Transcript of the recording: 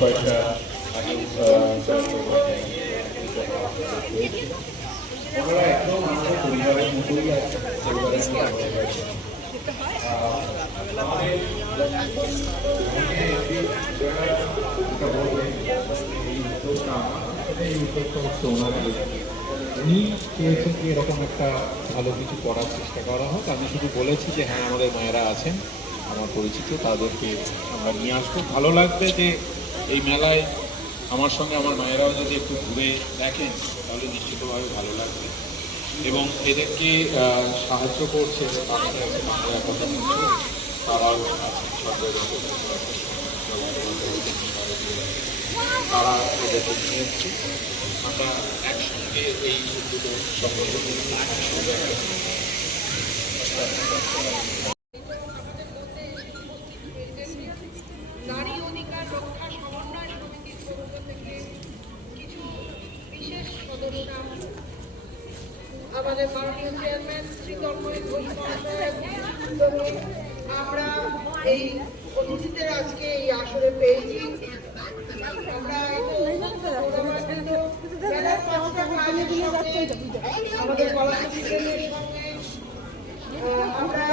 কয়েকটা ওনারা একদম আমাদের পরিবারের মতোই আছে। উনি চেয়েছেন যে এরকম একটা ভালো কিছু করার চেষ্টা করা হোক। আমি শুধু বলেছি যে হ্যাঁ, আমাদের মায়েরা আছেন আমার পরিচিত, তাদেরকে আমরা নিয়ে আসবো। ভালো লাগবে যে এই মেলায় আমার সঙ্গে আমার মায়েরাও যদি একটু ঘুরে দেখেন তাহলে নিশ্চিতভাবে ভালো লাগবে। এবং এদেরকে সাহায্য করছে তারাও তারা এদেরকে নিয়ে এসছে। আমরা একসঙ্গে এই দুটো সম্পর্কে নারী অধিকার রক্ষা সমন্বয় সমিতির পক্ষ থেকে কিছু বিশেষ সদস্য আমাদের মাননীয় চেয়ারম্যান শ্রী তন্ময় ঘোষ মহাশয়, আমরা এই অতিথিদের আজকে এই আসরে পেয়েছি। আমরা আমাদের পড়াশোনার সঙ্গে আমরা